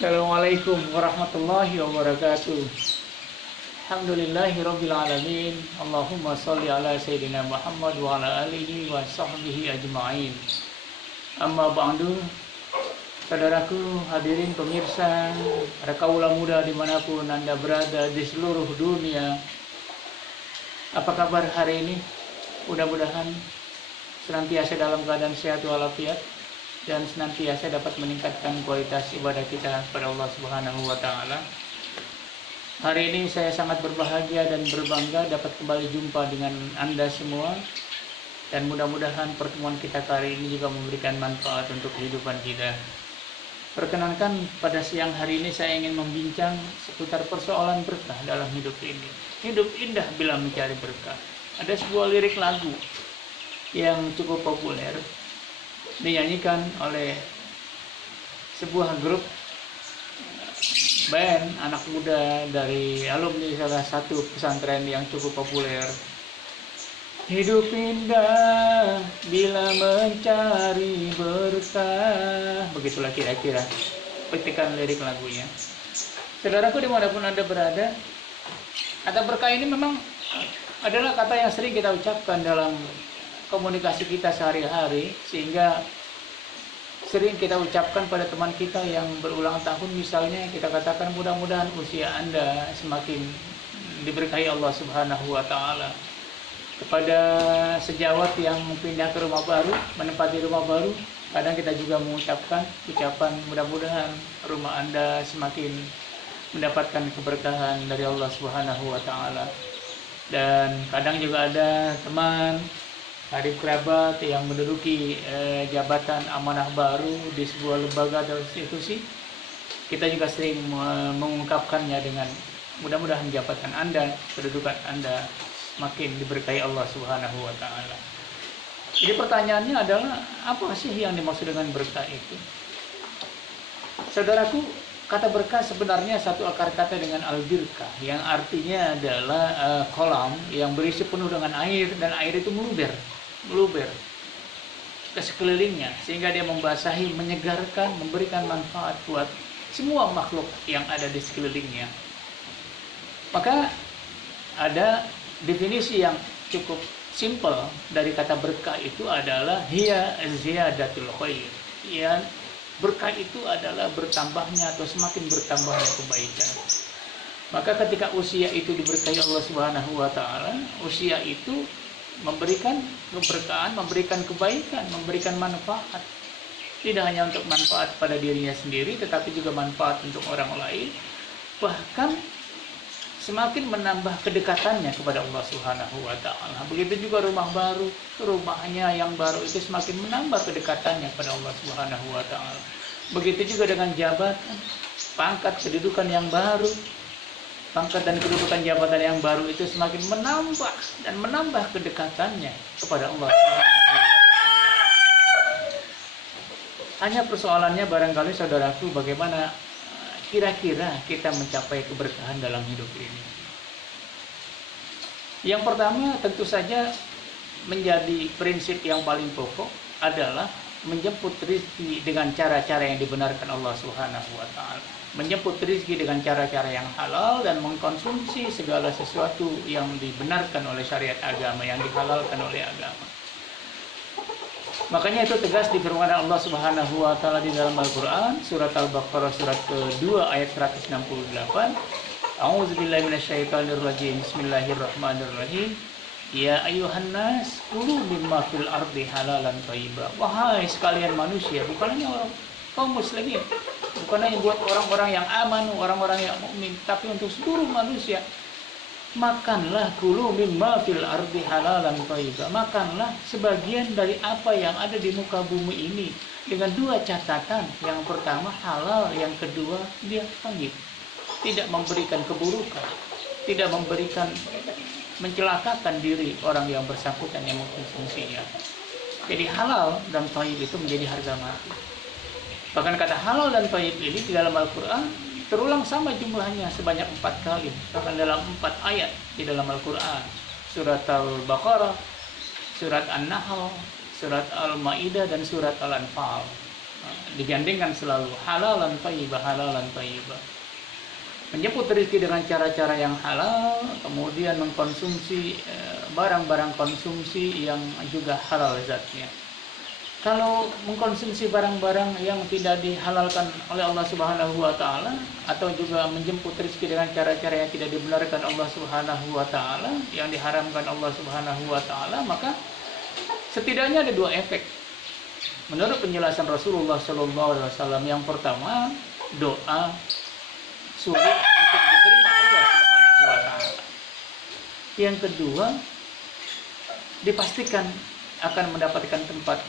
Assalamualaikum warahmatullahi wabarakatuh. Alhamdulillahirabbil alamin. Allahumma shalli ala sayyidina Muhammad wa ala alihi wa sahbihi ajma'in. Amma ba'du. Saudaraku, hadirin pemirsa, para kaula muda dimanapun Anda berada di seluruh dunia. Apa kabar hari ini? Mudah-mudahan senantiasa dalam keadaan sehat walafiat dan senantiasa dapat meningkatkan kualitas ibadah kita kepada Allah Subhanahu wa taala. Hari ini saya sangat berbahagia dan berbangga dapat kembali jumpa dengan Anda semua, dan mudah-mudahan pertemuan kita kali ini juga memberikan manfaat untuk kehidupan kita. Perkenankan pada siang hari ini saya ingin membincang seputar persoalan berkah dalam hidup ini. Hidup indah bila mencari berkah. Ada sebuah lirik lagu yang cukup populer dinyanyikan oleh sebuah grup band anak muda dari alumni salah satu pesantren yang cukup populer. Hidup indah bila mencari berkah, begitulah kira-kira petikan lirik lagunya. Saudaraku dimanapun Anda berada, kata berkah ini memang adalah kata yang sering kita ucapkan dalam komunikasi kita sehari-hari, sehingga sering kita ucapkan pada teman kita yang berulang tahun. Misalnya kita katakan, mudah-mudahan usia Anda semakin diberkahi Allah Subhanahu wa taala. Kepada sejawat yang pindah ke rumah baru, menempati rumah baru, kadang kita juga mengucapkan ucapan mudah-mudahan rumah Anda semakin mendapatkan keberkahan dari Allah Subhanahu wa taala. Dan kadang juga ada teman karib kerabat yang menduduki jabatan amanah baru di sebuah lembaga atau institusi. Kita juga sering mengungkapkannya dengan mudah-mudahan jabatan Anda, kedudukan Anda makin diberkahi Allah Subhanahu wa taala. Jadi pertanyaannya adalah, apa sih yang dimaksud dengan berkah itu? Saudaraku, kata berkah sebenarnya satu akar kata dengan al-birkah, yang artinya adalah kolam yang berisi penuh dengan air, dan air itu meluber ke sekelilingnya, sehingga dia membasahi, menyegarkan, memberikan manfaat buat semua makhluk yang ada di sekelilingnya. Maka ada definisi yang cukup simpel dari kata berkah itu adalah hiya ziyadatul khair. Ya, berkah itu adalah bertambahnya atau semakin bertambahnya kebaikan. Maka ketika usia itu diberkahi Allah Subhanahu wa taala, usia itu memberikan keberkahan, memberikan kebaikan, memberikan manfaat. Tidak hanya untuk manfaat pada dirinya sendiri, tetapi juga manfaat untuk orang lain. Bahkan semakin menambah kedekatannya kepada Allah Subhanahu wa taala. Begitu juga rumah baru, rumahnya yang baru itu semakin menambah kedekatannya kepada Allah Subhanahu wa taala. Begitu juga dengan jabatan, pangkat, kedudukan yang baru. Pangkat dan kedudukan jabatan yang baru itu semakin menambah dan menambah kedekatannya kepada Allah Subhanahu wa taala. Hanya persoalannya barangkali saudaraku, bagaimana kira-kira kita mencapai keberkahan dalam hidup ini. Yang pertama tentu saja menjadi prinsip yang paling pokok adalah menjemput rezeki dengan cara-cara yang dibenarkan Allah Subhanahu wa taala. Menjemput rezeki dengan cara-cara yang halal dan mengkonsumsi segala sesuatu yang dibenarkan oleh syariat agama, yang dihalalkan oleh agama. Makanya itu tegas difirmankan Allah Subhanahu wa taala di dalam Al-Qur'an, surat Al-Baqarah surat ke-2 ayat 168. A'udzubillahi minasyaitonirrajim. Bismillahirrahmanirrahim. Ya ayuhan nas, kulu mimma fil ardi halalan thayyiba. Wahai sekalian manusia, bukan hanya orang kaum muslimin, bukan hanya buat orang-orang yang aman, orang-orang yang mukmin, tapi untuk seluruh manusia. Makanlah kulu mimma fil ardi halalan thayyiba. Makanlah sebagian dari apa yang ada di muka bumi ini dengan dua catatan. Yang pertama halal, yang kedua dia thayyib. Tidak memberikan keburukan, tidak memberikan mencelakakan diri orang yang bersangkutan yang mengkonsumsinya. Jadi halal dan thayyib itu menjadi harga mati. Bahkan kata halal dan thayyib ini di dalam Al-Quran terulang sama jumlahnya sebanyak 4 kali. Bahkan dalam 4 ayat di dalam Al-Quran. Surat Al-Baqarah, surat An-Nahl, surat Al-Ma'idah, dan surat Al-Anfal. digandengkan selalu halalan thayyibah, halalan thayyibah. Menjemput rezeki dengan cara-cara yang halal, kemudian mengkonsumsi barang-barang konsumsi yang juga halal zatnya. Kalau mengkonsumsi barang-barang yang tidak dihalalkan oleh Allah Subhanahu wa taala, atau juga menjemput rezeki dengan cara-cara yang tidak dibenarkan Allah Subhanahu wa taala, yang diharamkan Allah Subhanahu wa taala, maka setidaknya ada dua efek. Menurut penjelasan Rasulullah SAW, yang pertama, doa sulit untuk diterima Allah Subhanahu wa taala. Yang kedua, dipastikan akan mendapatkan tempat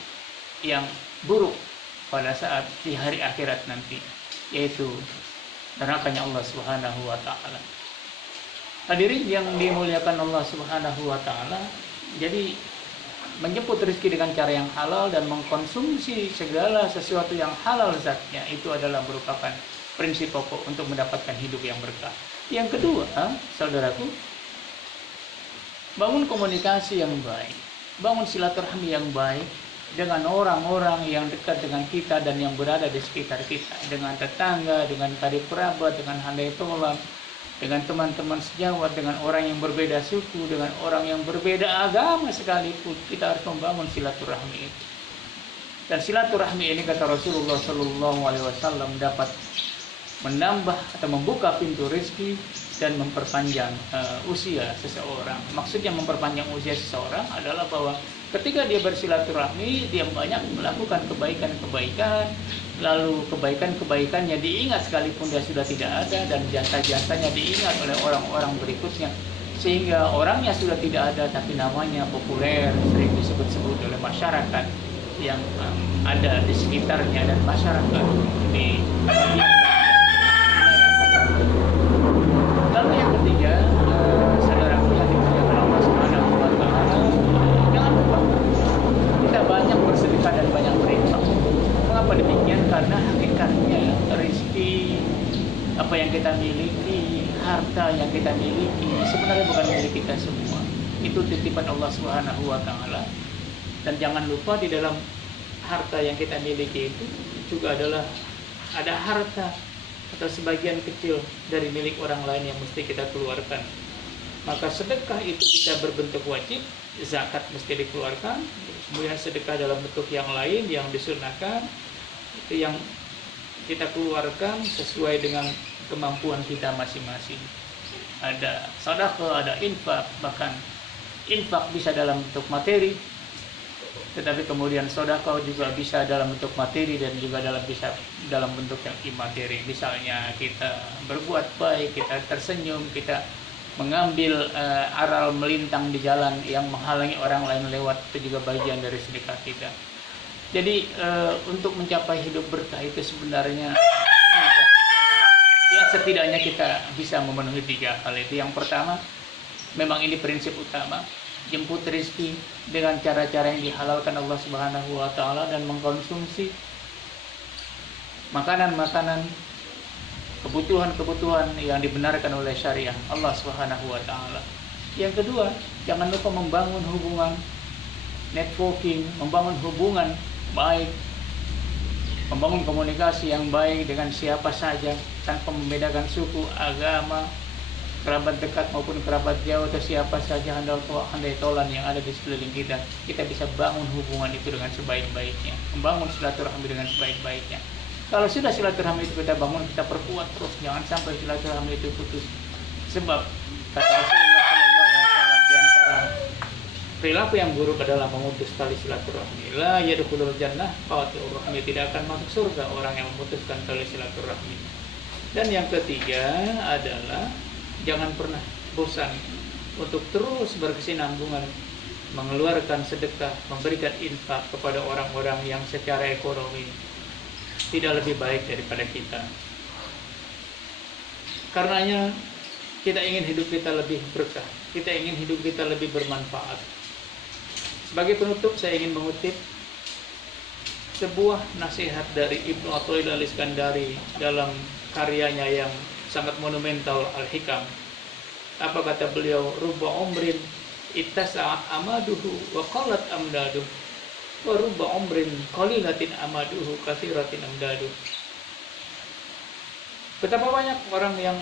yang buruk pada saat di hari akhirat nanti, yaitu nerakanya Allah Subhanahu wa taala. Hadirin yang dimuliakan Allah Subhanahu wa taala, jadi menjemput rezeki dengan cara yang halal dan mengkonsumsi segala sesuatu yang halal zatnya, itu adalah merupakan prinsip pokok untuk mendapatkan hidup yang berkah. Yang kedua, saudaraku, bangun komunikasi yang baik, bangun silaturahmi yang baik dengan orang-orang yang dekat dengan kita dan yang berada di sekitar kita, dengan tetangga, dengan karib kerabat, dengan handai tolan, dengan teman-teman sejawat, dengan orang yang berbeda suku, dengan orang yang berbeda agama sekalipun, kita harus membangun silaturahmi itu. Dan silaturahmi ini, kata Rasulullah SAW, dapat menambah atau membuka pintu rezeki dan memperpanjang usia seseorang. Maksudnya memperpanjang usia seseorang adalah bahwa ketika dia bersilaturahmi, dia banyak melakukan kebaikan-kebaikan, lalu kebaikan-kebaikannya diingat sekalipun dia sudah tidak ada, dan jasa-jasanya diingat oleh orang-orang berikutnya, sehingga orangnya sudah tidak ada tapi namanya populer, sering disebut-sebut oleh masyarakat yang ada di sekitarnya dan masyarakat di lalu yang ketiga, saudaraku yang dimuliakan Allah Subhanahu wa taala, jangan lupa kita banyak bersedekah dan banyak berinfak. Mengapa demikian? Karena hakikatnya rezeki, apa yang kita miliki, harta yang kita miliki, sebenarnya bukan milik kita semua. Itu titipan Allah Subhanahu wa taala. Dan jangan lupa di dalam harta yang kita miliki itu juga ada harta atau sebagian kecil dari milik orang lain yang mesti kita keluarkan. Maka sedekah itu bisa berbentuk wajib, zakat mesti dikeluarkan, kemudian sedekah dalam bentuk yang lain yang disunahkan, itu yang kita keluarkan sesuai dengan kemampuan kita masing-masing. Ada sedekah, ada infak, bahkan infak bisa dalam bentuk materi, tetapi kemudian sedekah juga bisa dalam bentuk materi dan juga bisa dalam bentuk yang imateri. Misalnya kita berbuat baik, kita tersenyum, kita mengambil aral melintang di jalan yang menghalangi orang lain lewat, itu juga bagian dari sedekah kita. Jadi untuk mencapai hidup berkah itu sebenarnya mudah. Ya, setidaknya kita bisa memenuhi 3 hal itu. Yang pertama, memang ini prinsip utama, jemput rezeki dengan cara-cara yang dihalalkan Allah Subhanahu wa taala dan mengkonsumsi makanan-makanan, kebutuhan-kebutuhan yang dibenarkan oleh syariah Allah Subhanahu wa taala. Yang kedua, jangan lupa membangun hubungan networking, membangun hubungan baik, membangun komunikasi yang baik dengan siapa saja tanpa membedakan suku, agama, kerabat dekat maupun kerabat jauh, atau siapa saja handai tolan yang ada di sekeliling kita. Kita bisa bangun hubungan itu dengan sebaik-baiknya, membangun silaturahmi dengan sebaik-baiknya. Kalau sudah silaturahmi itu kita bangun, kita perkuat terus, jangan sampai silaturahmi itu putus. Sebab kata Rasulullah SAW, di antara perilaku yang buruk adalah memutus tali silaturahmi. La yadkhulul jannah qati'ur rahmi, tidak akan masuk surga orang yang memutuskan tali silaturahmi. Dan yang ketiga adalah jangan pernah bosan untuk terus berkesinambungan mengeluarkan sedekah, memberikan infak kepada orang-orang yang secara ekonomi tidak lebih baik daripada kita. Karenanya kita ingin hidup kita lebih berkah, kita ingin hidup kita lebih bermanfaat. Sebagai penutup, saya ingin mengutip sebuah nasihat dari Ibnu Athaillah Al-Iskandari dalam karyanya yang sangat monumental, Al-Hikam. Apa kata beliau? Rubba umrin ittasa'at amaduhu wa qallat amdaduh. wa rubba umrin qalilatin amaduhu katsiratin amdadu. Betapa banyak orang yang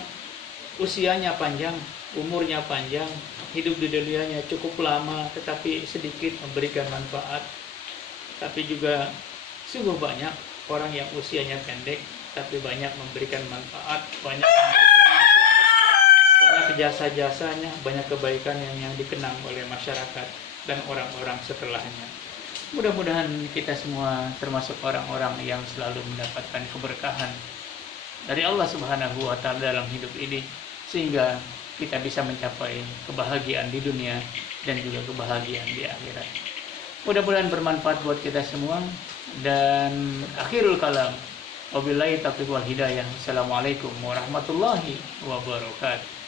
usianya panjang, umurnya panjang, hidup di dunianya cukup lama, tetapi sedikit memberikan manfaat. Tapi juga sungguh banyak orang yang usianya pendek, tapi banyak memberikan manfaat, banyak memberikan nasihat, banyak jasa-jasanya, banyak kebaikan yang dikenang oleh masyarakat dan orang-orang setelahnya. Mudah-mudahan kita semua termasuk orang-orang yang selalu mendapatkan keberkahan dari Allah Subhanahu wa Ta'ala dalam hidup ini, sehingga kita bisa mencapai kebahagiaan di dunia dan juga kebahagiaan di akhirat. Mudah-mudahan bermanfaat buat kita semua. Dan akhirul kalam, wabillahi taufiq wal hidayah. Assalamualaikum warahmatullahi wabarakatuh.